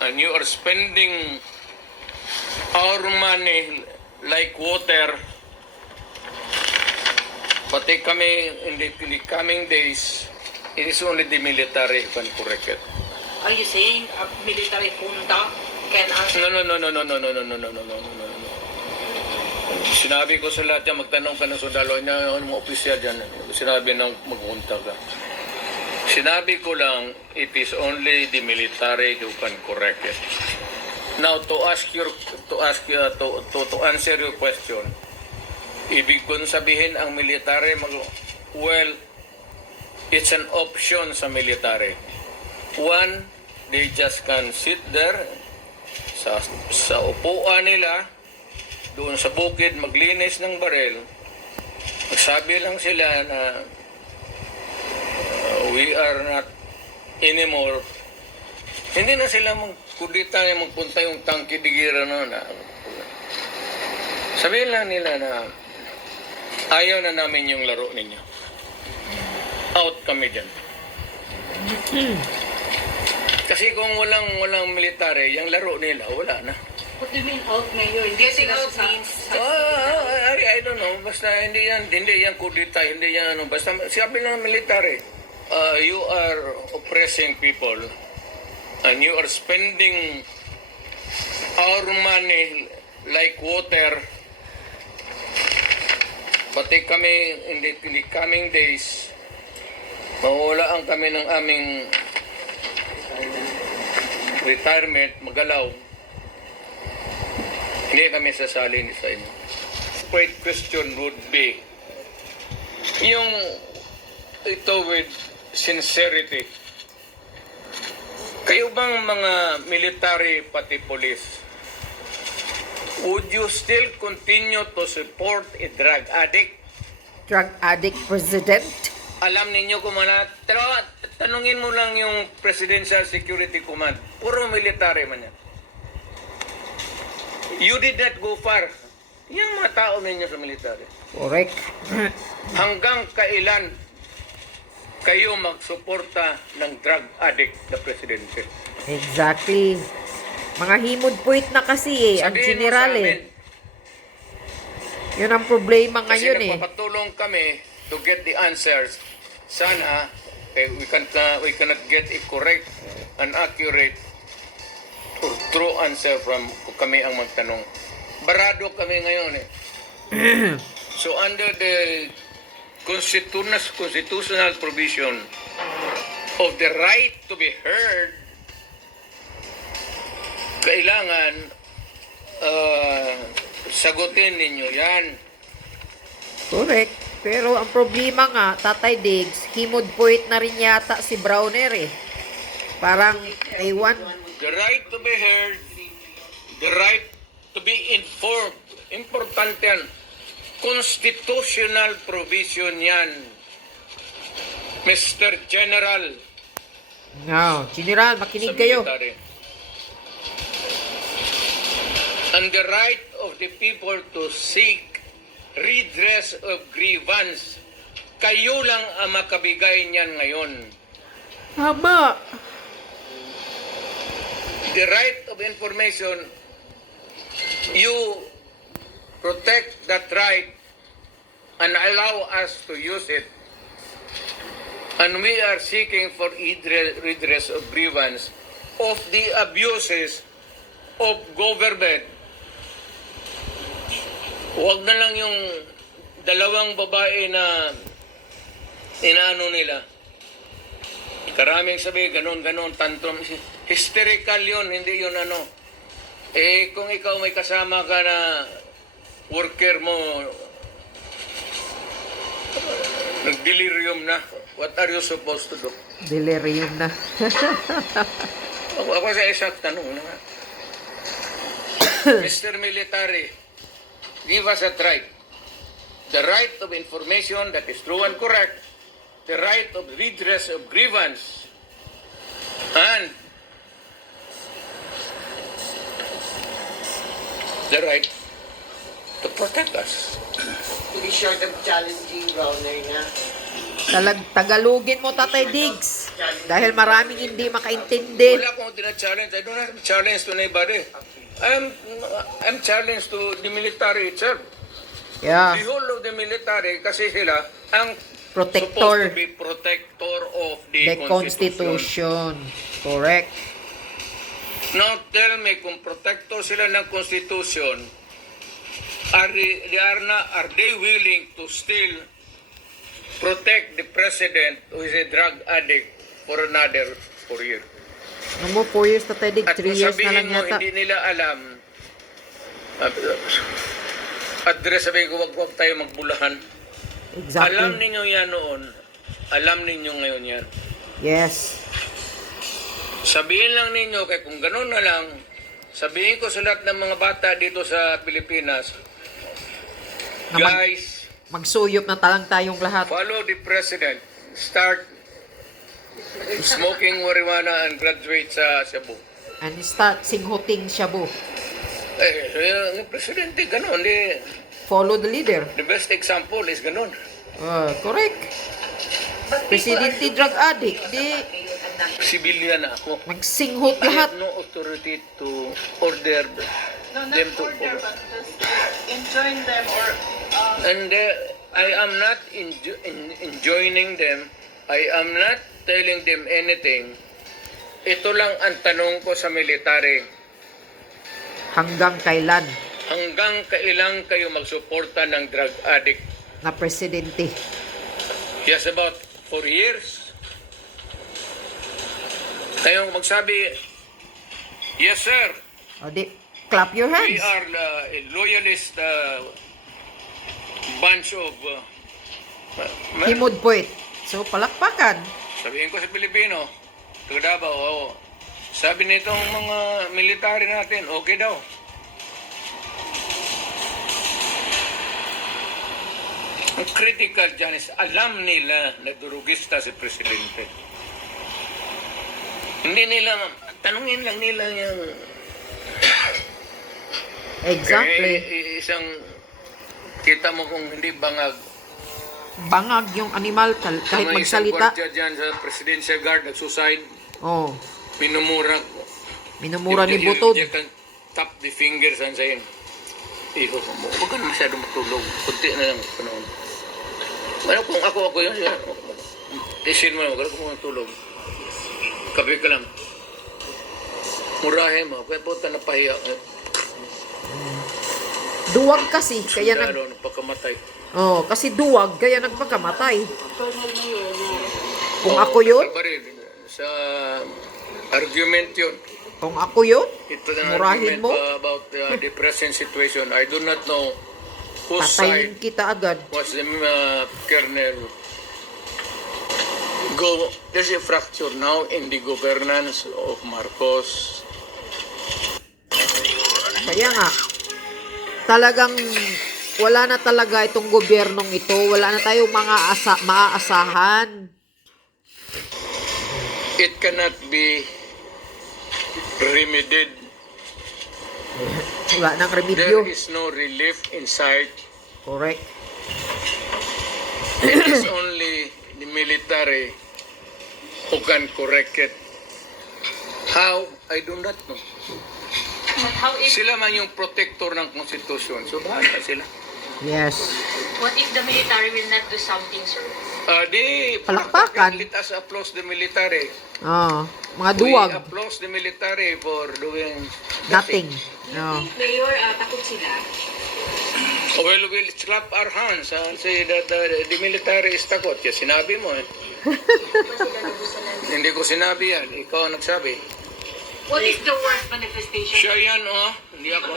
and you are spending our money like water, pati kami in the coming days, it is only the military who can correct it. Are you saying a military junta can answer? No. Sinabi ko sa lahat yan, magtanong ka ng sundalo, ano mga opisyal dyan, sinabi nang magpunta ka. Sinabi ko lang, it is only the military who can correct it. Now, to answer your question, ibig kong sabihin ang military, well, it's an option sa military. One, they just can sit there sa upuan nila, doon sa bukid, maglinis ng barel. Magsabi lang sila na we are not anymore. Hindi na sila magkudita na magpunta yung tangki digira na. Sabihin lang nila na ayaw na namin yung laro ninyo. Out kami dyan. Kasi kung walang military, yung laro nila, wala na. What do you mean out, Mayor? Getting out means... I don't know. Basta hindi yan kudita, hindi yan ano. Basta sabi lang ng military, you are oppressing people and you are spending our money like water. Pati kami in the coming days, mawalaan kami ng aming retirement, magalaw. Hindi kami sasali sa inyo. Great question would be, yung ito with sincerity, kayo bang mga military pati police, would you still continue to support a drug addict? Drug addict president? Alam ninyo kung pero tanungin mo lang yung Presidential Security Command, puro military man yan. You did not go far. Yung mga tao ninyo sa military. Correct. Hanggang kailan kayo magsuporta ng drug addict na presidente? Exactly. Mga himod puwit na kasi ang Sabihin mo general sa amin, Yun ang problema kasi ngayon nagpapatulong kami to get the answers. Sana we cannot get a correct and accurate or true answer from kami ang magtanong. Barado kami ngayon So under the constitutional provision of the right to be heard, kailangan sagutin ninyo yan. Correct. Pero ang problema nga, Tatay Diggs, himod puwit na rin yata si Browner Parang they want... The right to be heard, the right to be informed. Importante yan. Constitutional provision yan. Mr. General. No, General, makinig kayo. Military. And the right of the people to seek redress of grievance. Kayo lang ang makabigay niyan ngayon. Tama. The right of information, you protect that right and allow us to use it. And we are seeking for redress of grievance of the abuses of government. Huwag na lang yung dalawang babae na inaano nila. Karaming sabi, ganon, tantrum. Hysterical yun, hindi yun ano. Kung ikaw may kasama ka na worker mo, nag-delirium na, what are you supposed to do? Delirium na. Ako sa isang tanong na. Mr. Military, give us a right. The right of information that is true and correct, the right of redress of grievance, and the right to protect us. To be short of challenging Browner na. Tagalogin mo, Tatay Diggs. Dahil maraming hindi makaintindi. Wala akong tina-challenge. I don't have to challenge to anybody. I'm challenged to the military itself. Yeah. The whole of the military, kasi sila ang Protector. supposed to be protector of the The Constitution. Constitution. Correct. Now tell me, kung protector sila ng Constitution, are they willing to still protect the president who is a drug addict for another 4 years? Ano mo, 4 years, Tatay Dig, At 3 kung years na sabihin lang mo, yata. hindi nila alam, address sabihin ko, wag tayo magbulahan. Exactly. Alam ninyo yan noon, alam ninyo ngayon yan. Yes. Sabihin lang ninyo, kaya kung ganun na lang, sabihin ko sa lahat ng mga bata dito sa Pilipinas, Na mag- guys, Magsuyop na talang tayong lahat. follow the president. Start smoking marijuana and graduate sa Cebu. And start singhuting shabu. Yung presidente, ganun. Follow the leader. The best example is ganun. Correct. Presidente drug addict. Di Civilian ako. magsinghot I lahat. have no authority to order No, not them to order, follow. but just enjoin them or And I am not enjoining them. I am not telling them anything. Ito lang ang tanong ko sa military. Hanggang kailan Hanggang kailan kayo magsuporta ng drug addict? na presidente? Yes, about 4 years. Kayong magsabi, yes sir, O di, clap your we hands. are a loyalist bunch of... Himod poet. So, palakpakan. Sabihin ko sa Pilipino, taga Davao, oo. Sabi nitong mga military natin, okay daw. Ang critical dyan is alam nila na durugista si Presidente. Hindi nila, tanungin lang nila yung... Exactly. Isang, kita mo kung hindi bangag. Bangag yung animal kahit May isang magsalita. gwardiya dyan sa Presidential Guard, nagsuicide, Oh, minumura. minumura ni You Butod. can tap the fingers and saying, huwag ka na masyadong matulog. Kunti na lang panahon. Ano kung ako yun, isin mo, huwag ka matulog. Kape ka lang. Murahin mo, kaya po napahiya. Duwag kasi, kaya Sundalo, pagkamatay. kasi duwag, kaya nagpagkamatay. Kung ako yun, Baril, sa argument yun. kung ako yun, Ito ang murahin argument mo, about the present situation. I do not know whose patayin side kita agad. was the kernel. There's a fracture now in the governance of Marcos. Kaya nga, talagang wala na talaga itong gobyernong ito. Wala na tayong mga maaasahan. It cannot be remedied. Wala nang There remedyo. is no relief in sight. Correct. It is only the military who can correct it. How? I do not know. But how if, Sila man yung protector ng konstitusyon. So, bahala sila. Yes. what if the military will not do something, sir? Palakpakan. Let us applaud the military. Mga We duwag. applaud the military for doing Nothing. No. Mayor, takot sila. Well, we'll clap our hands and say that the military is takot. Kaya sinabi mo eh. Hindi ko sinabi yan. Ikaw ang nagsabi. What is the worst manifestation? Siya yan, oh. Hindi ako.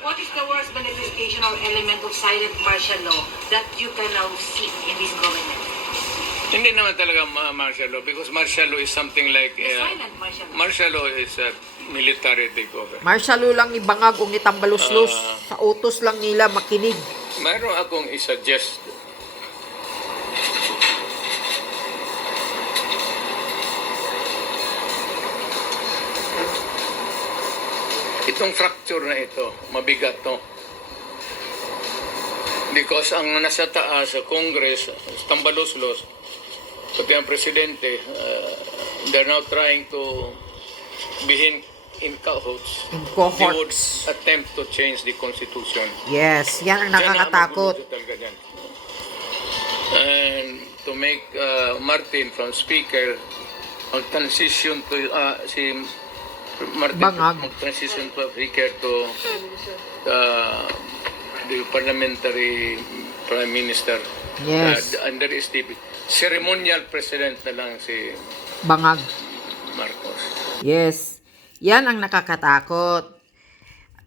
What is the worst manifestation or element of silent martial law that you can now see in this government? Hindi naman talaga martial law because martial law is something like... Silent martial law. martial law is a military takeover. Marshalo lang ni bangag ung itambaluslos. Sa utos lang nila makinig. Mayroon akong i-suggest. Itong fracture na ito, mabigat to. Because ang nasa taas sa Congress, tambaluslos, pati ang presidente, they're now trying to begin in cahoots. In They would cohorts. attempt to change the constitution. Yes, yan ang Diyan na nakakatakot. magulo talaga dyan. And to make Martin from speaker mag-transition to si Martin Bangag. mag-transition to speaker to the parliamentary prime minister. Yes. And there is the ceremonial president na lang si Bangag. Marcos. Yes. Yan ang nakakatakot.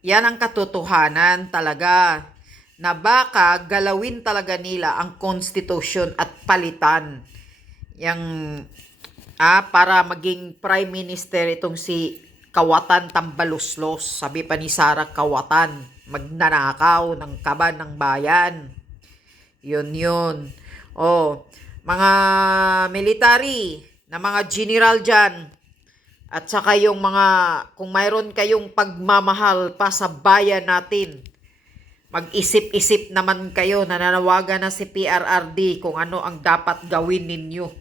Yan ang katotohanan talaga. Na baka galawin talaga nila ang konstitusyon at palitan. Yang para maging prime minister itong si Kawatan Tambaluslos. Sabi pa ni Sara, Kawatan, magnanakaw ng kaban ng bayan. Yun. Mga military na mga general dyan. At saka yung mga, kung mayroon kayong pagmamahal pa sa bayan natin, mag-isip-isip naman kayo, nananawagan na si PRRD kung ano ang dapat gawin ninyo.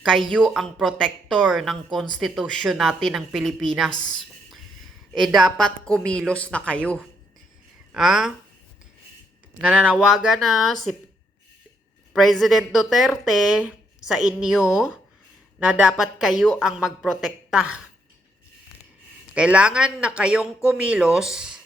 Kayo ang protector ng konstitusyon natin ng Pilipinas. Dapat kumilos na kayo. Nananawagan na si President Duterte sa inyo na dapat kayo ang magprotekta. Kailangan na kayong kumilos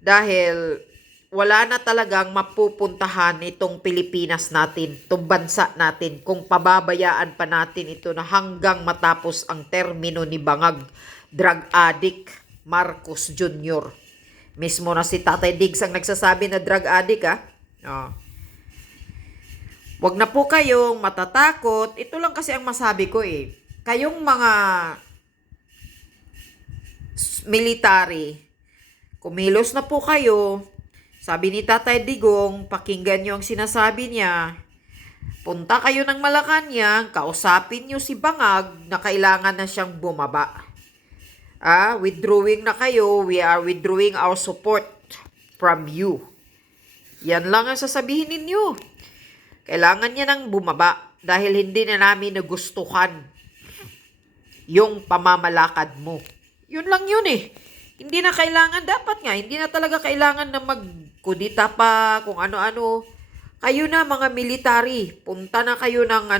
dahil wala na talagang mapupuntahan itong Pilipinas natin, itong bansa natin, kung pababayaan pa natin ito na hanggang matapos ang termino ni Bangag, drug addict Marcos Jr. Mismo na si Tatay Diggs ang nagsasabi na drug addict, Wag na po kayong matatakot. Ito lang kasi ang masabi ko Kayong mga military, kumilos na po kayo. Sabi ni Tatay Digong, pakinggan nyo ang sinasabi niya. Punta kayo ng Malacanang, kausapin nyo si Bangag na kailangan na siyang bumaba. Withdrawing na kayo, we are withdrawing our support from you. Yan lang ang sasabihin ninyo. Kailangan niya nang bumaba dahil hindi na namin nagustuhan yung pamamalakad mo. Yun lang yun Hindi na kailangan, dapat nga, hindi na talaga kailangan na magkudita pa kung ano-ano. Kayo na mga military, punta na kayo ng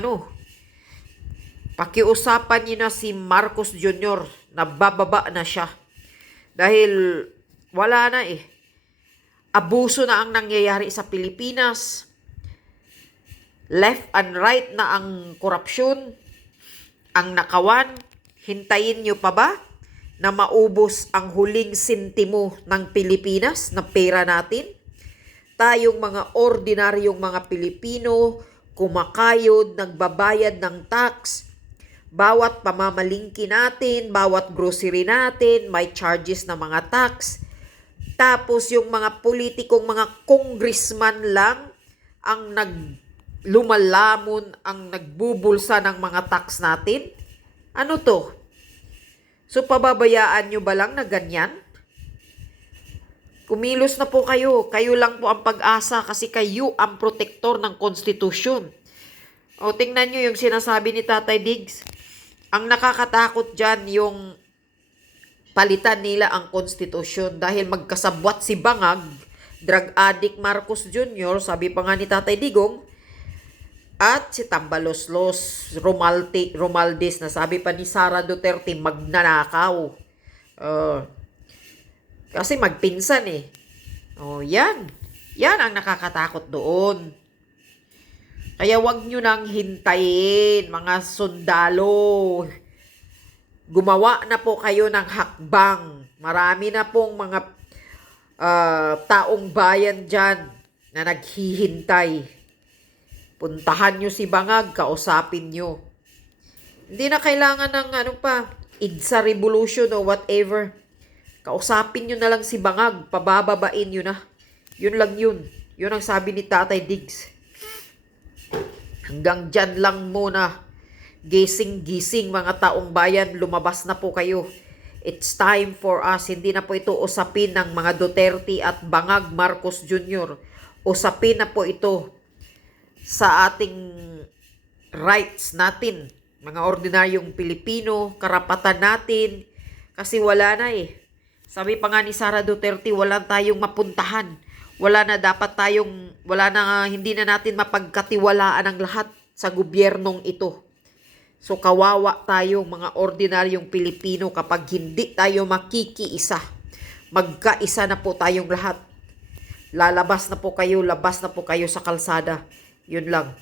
pakiusapan niyo na si Marcos Jr. na bababa na siya. Dahil wala na Abuso na ang nangyayari sa Pilipinas. Left and right na ang korupsyon, ang nakawan. Hintayin nyo pa ba na maubos ang huling sentimo ng Pilipinas na pera natin? Tayong mga ordinaryong mga Pilipino, kumakayod, nagbabayad ng tax. Bawat pamamalingki natin, bawat grocery natin, may charges na mga tax. Tapos yung mga politikong mga congressman lang ang lumalamon, ang nagbubulsa ng mga tax natin. Ano to? So pababayaan nyo ba lang na ganyan? Kumilos na po kayo. Kayo lang po ang pag-asa kasi kayo ang protektor ng konstitusyon. Tingnan nyo yung sinasabi ni Tatay Diggs. Ang nakakatakot dyan yung palitan nila ang konstitusyon dahil magkasabwat si Bangag, drug addict Marcos Jr., sabi pa nga ni Tatay Digong, at si Tambaloslos Romualdez na sabi pa ni Sara Duterte magnanakaw. Kasi magpinsan yan. Yan ang nakakatakot doon. Kaya wag nyo nang hintayin, mga sundalo. Gumawa na po kayo ng hakbang. Marami na pong mga taong bayan dyan na naghihintay. Puntahan nyo si Bangag, kausapin nyo. Hindi na kailangan ng IDSA revolution o whatever. Kausapin nyo na lang si Bangag, pabababain nyo na. Yun lang yun. Yun ang sabi ni Tatay Diggs. Hanggang dyan lang muna. Gising-gising mga taong bayan, lumabas na po kayo. It's time for us. Hindi na po ito usapin ng mga Duterte at Bangag Marcos Jr. Usapin na po ito sa ating rights natin, mga ordinaryong Pilipino, karapatan natin, kasi wala na eh. Sabi pa nga ni Sara Duterte, wala tayong mapuntahan. Wala na, hindi na natin mapagkatiwalaan ang lahat sa gobyernong ito. So kawawa tayo mga ordinaryong Pilipino kapag hindi tayo makikiisa. Magkaisa na po tayong lahat. Labas na po kayo sa kalsada. Yun lang.